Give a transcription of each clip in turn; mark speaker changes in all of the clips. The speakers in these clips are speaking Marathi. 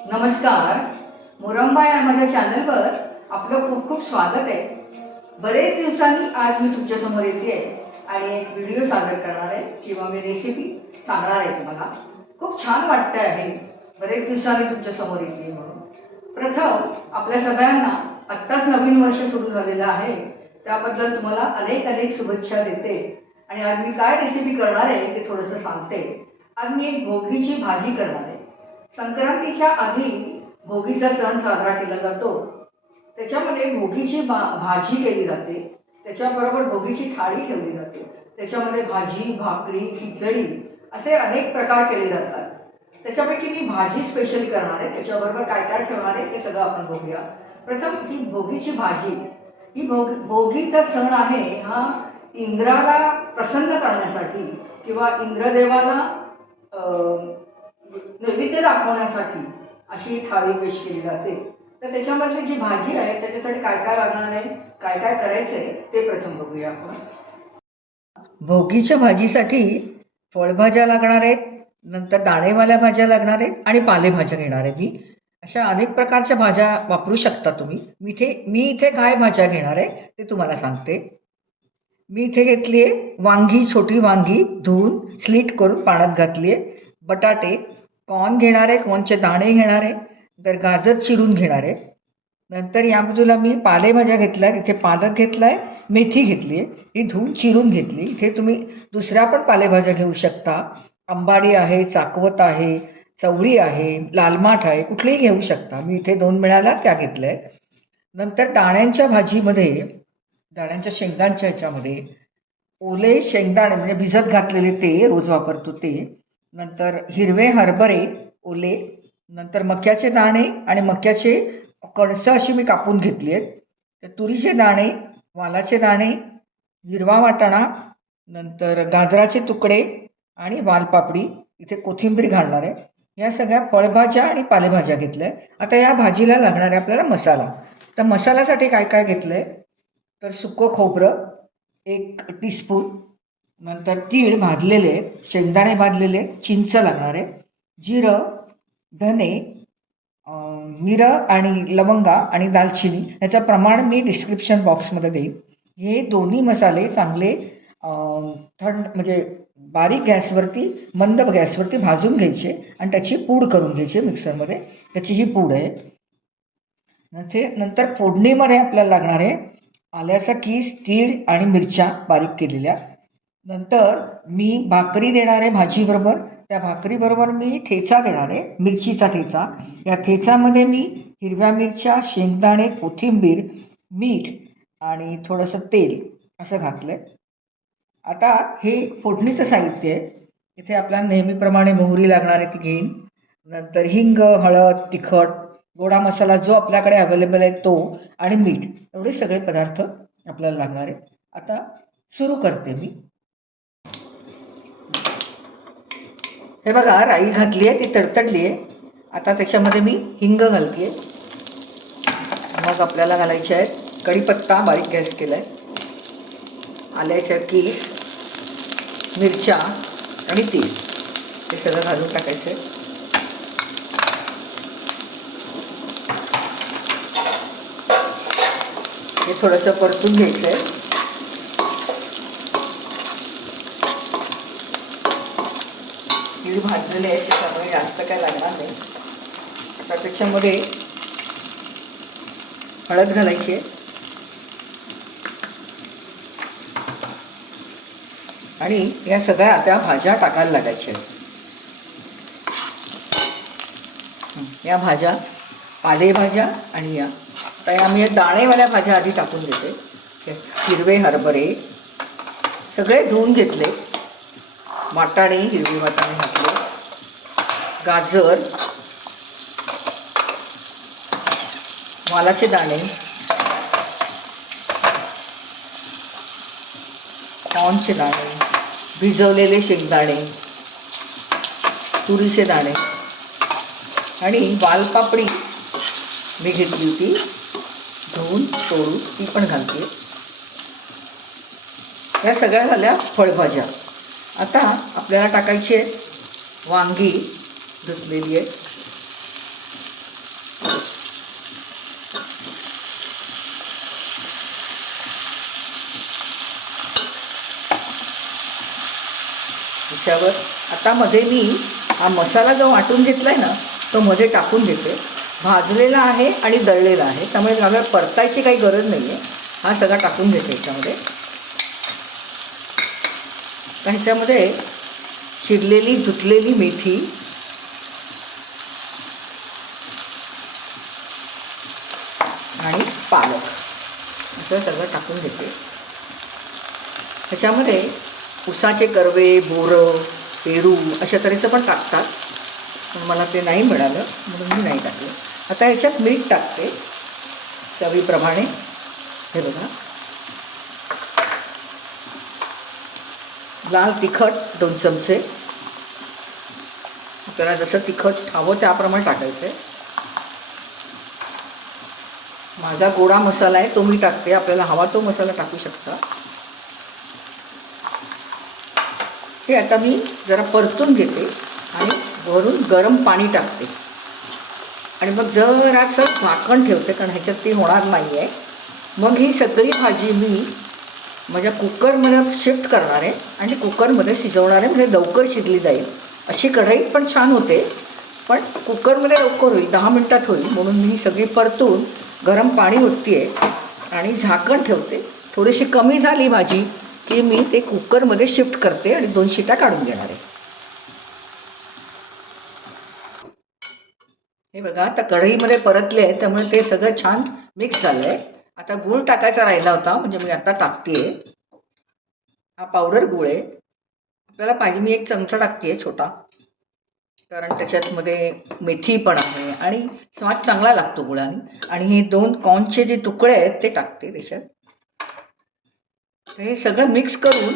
Speaker 1: नमस्कार. मुरंबा या माझ्या चॅनलवर आपलं खूप खूप स्वागत आहे. बरेच दिवसांनी आज मी तुमच्यासमोर येते आणि एक व्हिडिओ सादर करणार आहे किंवा मी रेसिपी सांगणार आहे तुम्हाला. खूप छान वाटतं आहे. बरेच दिवसांनी तुमच्यासमोर येते म्हणून. प्रथम आपल्या सगळ्यांना आत्ताच नवीन वर्ष सुरू झालेलं आहे. त्याबद्दल तुम्हाला अनेक अनेक शुभेच्छा देते. आणि आज मी काय रेसिपी करणार आहे ते थोडंसं सांगते. आज मी एक भोगीची भाजी करणार आहे. संक्रांतीच्या आधी भोगीचा सण साजरा केला जातो. त्याच्यामध्ये भोगीची भा भाजी केली जाते. त्याच्याबरोबर भोगीची थाळी ठेवली जाते. त्याच्यामध्ये भाजी भाकरी खिचडी असे अनेक प्रकार केले जातात. त्याच्यापैकी मी भाजी स्पेशल करणार आहे. त्याच्याबरोबर काय काय ठेवणार आहे ते सगळं आपण बघूया. प्रथम ही भोगीची भाजी. ही भोग भोगीचा सण आहे हा इंद्राला प्रसन्न करण्यासाठी किंवा इंद्रदेवाला नैवेद्य दाखवण्यासाठी अशी थाळी पेश केली जाते. तर त्याच्यामधली जी भाजी आहे त्याच्यासाठी काय काय लागणार आहे काय काय करायचं आहे ते प्रथम बघूया आपण. भोगीच्या भाजीसाठी फळभाज्या लागणार आहेत नंतर दाणेवाल्या भाज्या लागणार आहेत आणि पालेभाज्या घेणार आहे मी. अशा अनेक प्रकारच्या भाज्या वापरू शकता तुम्ही. मी इथे मी इथे काय भाज्या घेणार आहे ते तुम्हाला सांगते. मी इथे घेतली आहे वांगी छोटी वांगी धुवून स्लीट करून पाण्यात घातली आहे बटाटे कॉर्न घेणार आहे कॉर्नचे दाणे घेणार आहे तर गाजर चिरून घेणार आहे. नंतर या बाजूला मी पालेभाज्या घेतल्या आहेत इथे पालक घेतला आहे मेथी घेतली आहे ही धुवून चिरून घेतली. इथे तुम्ही दुसऱ्या पण पालेभाज्या घेऊ शकता. आंबाडी आहे चाकवत आहे चवळी आहे लालमाठ आहे कुठलीही घेऊ शकता. मी इथे दोन मिळाल्या त्या घेतल्या आहेत. नंतर दाण्यांच्या भाजीमध्ये दाण्यांच्या शेंगदाणच्या ह्याच्यामध्ये ओले शेंगदाणे म्हणजे भिजत घातलेले ते रोज वापरतो ते नंतर हिरवे हरभरे ओले नंतर मक्याचे दाणे आणि मक्याचे कणसं अशी मी कापून घेतली आहेत. तर तुरीचे दाणे वालाचे दाणे हिरवा वाटाणा नंतर गाजराचे तुकडे आणि वालपापडी इथे कोथिंबीर घालणार आहे. या सगळ्या फळभाज्या आणि पालेभाज्या घेतल्या आहे आता या भाजीला लागणार आहे आपल्याला मसाला. तर मसाल्यासाठी काय काय घेतलं आहे तर सुकं खोबरं एक टीस्पून नंतर तीळ भाजलेले शेंगदाणे भाजलेले चिंच लागणार आहे जिरं धने मिरं आणि लवंगा आणि दालचिनी ह्याचं प्रमाण मी डिस्क्रिप्शन बॉक्समध्ये देईन. हे दोन्ही मसाले चांगले थंड म्हणजे बारीक गॅसवरती मंद गॅसवरती भाजून घ्यायचे आणि त्याची पूड करून घ्यायची मिक्सरमध्ये. त्याची ही पूड आहे. ते नंतर फोडणीमध्ये आपल्याला लागणार आहे आल्याचा कीस तीळ आणि मिरच्या बारीक केलेल्या. नंतर मी भाकरी देणार आहे भाजीबरोबर त्या भाकरीबरोबर मी ठेचा देणार आहे मिरचीचा ठेचा. या ठेचामध्ये मी हिरव्या मिरच्या शेंगदाणे कोथिंबीर मीठ आणि थोडंसं तेल असं घातलं आहे आता हे फोडणीचं साहित्य आहे. इथे आपल्याला नेहमीप्रमाणे मोहरी लागणार आहे ती घेईन. नंतर हिंग हळद तिखट गोडा मसाला जो आपल्याकडे अवेलेबल आहे तो आणि मीठ एवढे सगळे पदार्थ आपल्याला लागणार आहे. आता सुरू करते मी. हे बघा राई घातली आहे ती तडतडली आहे आता त्याच्यामध्ये मी हिंग घालते मग आपल्याला घालायचे आहेत कढीपत्ता बारीक गॅस केला आहे आल्याच्या कीस मिरच्या आणि तेल हे सगळं घालून टाकायचं आहे हे थोडंसं परतून घ्यायचं आहे तीळ भाजलेले आहेत त्याच्यामुळे जास्त काय लागणार नाही. आता त्याच्यामध्ये हळद घालायची आहे. आणि या सगळ्या त्या भाज्या टाकायला लागायच्या आहेत. या भाज्या पालेभाज्या आणि या. आता या मी दाणेवाल्या भाज्या आधी टाकून देते. हिरवे हरभरे सगळे धुवून घेतले. वाटाणे हिरवी वाटाणे घातले. गाजर वालाचे दाणे कॉर्नचे दाणे भिजवलेले शेंगदाणे तुरीचे दाणे आणि वालपापडी मी घेतली होती. धुवून तोडून ती पण घालते. या सगळ्या झाल्या फळभाज्या. आता आपल्याला टाकायची आहे वांगी धुतलेली आहे त्याच्यावर आता मध्ये मी हा मसाला जो वाटून घेतला आहे ना तो मध्ये टाकून देते. भाजलेला आहे आणि दळलेला आहे. त्यामुळे आपल्याला परतायची काही गरज नाही आहे हा सगळा टाकून देते याच्यामध्ये. ह्याच्यामध्ये चिरलेली धुतलेली मेथी आणि पालक. असं सगळं टाकून देते त्याच्यामध्ये उसाचे कर्वे बोरं पेरू अशा तऱ्हेचं पण टाकतात. पण मला ते नाही मिळालं म्हणून मी नाही टाकलं. आता ह्याच्यात मीठ टाकते. चवीप्रमाणे. हे बघा. लाल तिखट दोन चमचे. आपल्याला जसं तिखट हवं त्याप्रमाणे टाकायचं आहे. माझा गोडा मसाला आहे तो मी टाकते. आपल्याला हवा तो मसाला टाकू शकता. हे आता मी जरा परतून घेते आणि भरून गरम पाणी टाकते. आणि मग जरासं झाकण ठेवते कारण ह्याच्यात ती होणार नाही आहे मग ही सगळी भाजी मी माझ्या कुकरमध्ये शिफ्ट करणार आहे आणि कुकरमध्ये शिजवणार आहे. म्हणजे लवकर शिजली जाईल. अशी कढई पण छान होते. पण कुकरमध्ये लवकर होईल दहा मिनटात होईल. म्हणून मी सगळी परतून गरम पाणी ओतते आणि झाकण ठेवते. थोडीशी कमी झाली भाजी की मी ते कुकरमध्ये शिफ्ट करते आणि दोन शिट्या काढून घेणार आहे. हे बघा आता कढईमध्ये परतले आहे त्यामुळे ते सगळं छान मिक्स झालं आहे आता गूळ टाकायचा राहिला होता म्हणजे मी आता टाकते हा पावडर गूळ आहे. आपल्याला पाहिजे मी एक चमचा टाकते छोटा. कारण त्याच्यात मध्ये मेथी पण आहे आणि स्वाद चांगला लागतो गुळाने. आणि हे दोन कॉर्नचे जे तुकडे आहेत ते टाकते त्याच्यात. हे सगळं मिक्स करून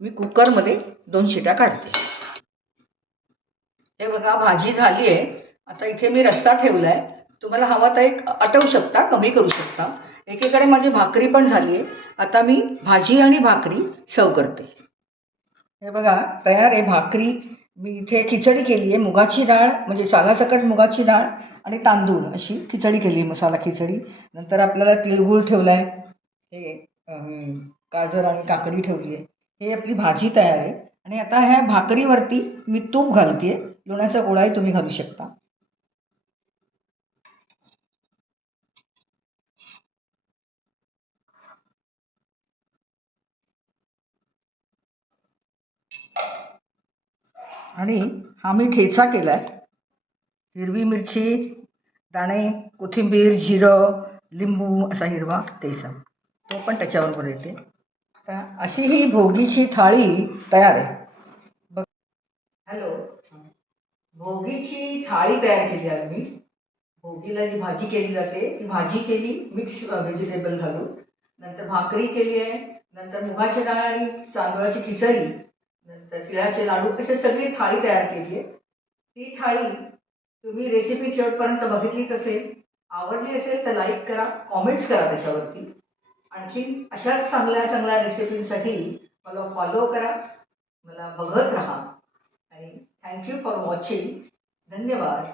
Speaker 1: मी कुकरमध्ये दोन शिट्या काढते. हे बघा भाजी झाली आहे. आता इथे मी रस्सा ठेवला आहे तुम्हाला हवा तर एक आटवू शकता कमी करू शकता. एकीकडे माझी भाकरी पण झाली आहे. आता मी भाजी आणि भाकरी सर्व करते. हे बघा तयार आहे भाकरी. मी इथे खिचडी केली आहे मुगाची डाळ म्हणजे सालासकट मुगाची डाळ आणि तांदूळ अशी खिचडी केली आहे मसाला खिचडी. नंतर आपल्याला तिळगुळ ठेवला आहे हे गाजर आणि काकडी ठेवली आहे हे आपली भाजी तयार आहे. आणि आता ह्या भाकरीवरती मी तूप घालते आहे लोण्याचा गोळाही तुम्ही घालू शकता. आणि हा मी ठेचा केला आहे हिरवी मिरची दाणे कोथिंबीर जिरं लिंबू असा हिरवा ठेचा. तो पण त्याच्याबरोबर येते. तर अशी ही भोगीची थाळी तयार आहे. बघ. हॅलो. भोगीची थाळी तयार केली आहे मी. भोगीला जी भाजी केली जाते ती भाजी केली मिक्स व्हेजिटेबल घालून. नंतर भाकरी केली आहे. नंतर मुगाची डाळ आणि तांदळाची खिचडी नंतर तिळाचे लाडू असे सगळी थाळी तयार केली आहे ती थाळी तुम्ही रेसिपी शेवटपर्यंत बघितलीच असेल आवडली असेल तर लाईक करा कॉमेंट्स करा त्याच्यावरती. आणखी अशाच चांगल्या चांगल्या रेसिपींसाठी मला फॉलो करा मला बघत राहा. आणि थँक्यू फॉर वॉचिंग धन्यवाद.